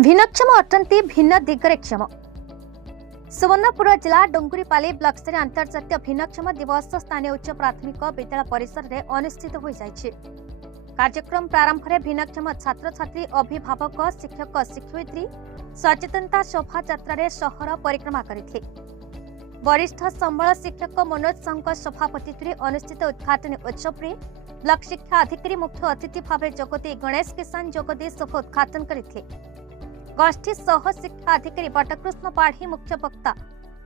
भिन्नक्षम अटंती भिन्न दिगरे क्षम। सुवर्णपुर जिला डोंगुरीपाली ब्लॉक स्तरीय अंतर्जातीय भिन्नक्षम दिवस स्थानीय उच्च प्राथमिक विद्यालय परिसर में अनुष्ठित हो जाइए। कार्यक्रम प्रारंभ में भिन्नक्षम छात्र छात्री अभिभावक शिक्षक शिक्षयित्री सचेतनता शोभा यात्रा शहर परिक्रमा करते। वरिष्ठ संबल शिक्षक मनोज साहू सभापति अनुष्ठित उद्घाटन उत्सव में ब्लॉक शिक्षा अधिकारी मुख्य अतिथि भाव जोगदे गणेश किसान जोगदे शुभ उद्घाटन करते। गोष्ठी सह शिक्षा अधिकारी बटकृष्ण पाढ़ी मुख्य वक्ता,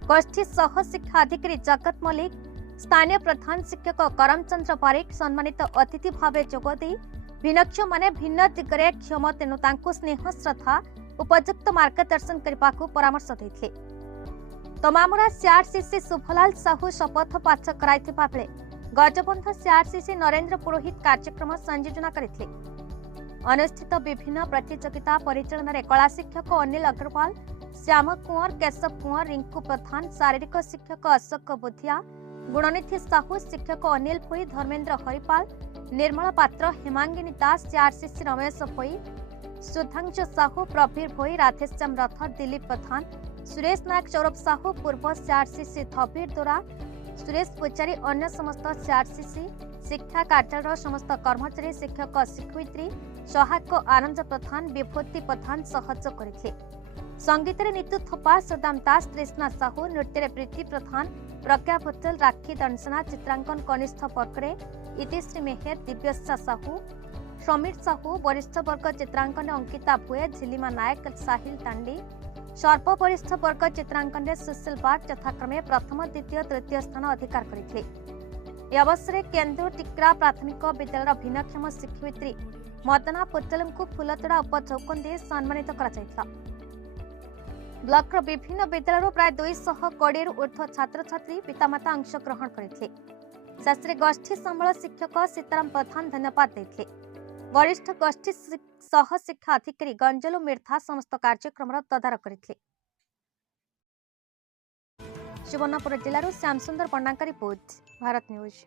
गोष्ठी सह शिक्षा अधिकारी जगत मल्लिक, स्थानीय प्रधान शिक्षक करमचंद्र बारिक सम्मानित अतिथि भाव जोगदे भिन्नक्षम माने भिन्न दिगरे क्षम तेणु तांकु स्नेह श्रद्धा उपयुक्त मार्गदर्शन करने को परामर्श देते। तमामुरा सीआरसीसी शुभलाल साहू शपथ पाठ कराइथिबा बेले गजबंध सीआरसीसी नरेंद्र पुरोहित कार्यक्रम संयोजन करते। अनुष्ठित विभिन्न प्रतियोगिता परिचालन में कला शिक्षक अनिल अग्रवाल, श्याम कुंवर, केशव कुंवर, रिंकू प्रधान, शारीरिक शिक्षक अशोक बुधिया, गुणनिधि साहू, शिक्षक अनिल भोई, धर्मेन्द्र हरिपाल, निर्मला पात्र, हेमांगिनी दास, सीआरसीसी रमेश भोई, सुधांशु साहू, प्रवीर भोई, राधेश्याम रथ, दिलीप प्रधान, सुरेश नायक, सौरभ साहू, पूर्व सीआरसीसी धबीर दोरा, सुरेश पुजारी, अन्य समस्त सीआरसीसी शिक्षा कार्यालय समस्त कर्मचारी शिक्षक शिक्षयित्री सहायक आनंद प्रधान विभूति प्रधान सहयोग करते। संगीत नीतू थपा, सदाम दास, कृष्णा साहू, नृत्य प्रीति प्रधान, प्रज्ञा भुतल, राखी दंसना, चित्रांकन कनिष्ठ वर्गरे इतिश्री मेहर, दिव्यसा साहू, समीर साहू, वरिष्ठ वर्ग चित्रांकन अंकिता भुए, झिलिमा नायक, साहिल तांडी, सर्व वरिष्ठ वर्ग चित्रांकन सुशील बाग यथाक्रमे प्रथम द्वितीय तृतीय स्थान अधिकार करते। अवसर में केन्द्र टिक्रा प्राथमिक विद्यालय भिन्नक्षम शिक्षयित्री मदना पुतल को फुलतोड़ा उपचौकन दे सम्मानित कर ब्लॉक विभिन्न विद्यालय प्राय 220 ऊर्ध्व छात्र छात्री पितामाता अंशग्रहण करते। शास्त्री गोष्ठी संबल शिक्षक सीताराम प्रधान धन्यवाद देते। वरिष्ठ गोष्ठी सह शिक्षा अधिकारी गंजलु मिर्था समस्त कार्यक्रम तदारख करते। सुवर्णपुर जिलूर श्याम सुंदर पंडा रिपोर्ट, भारत न्यूज।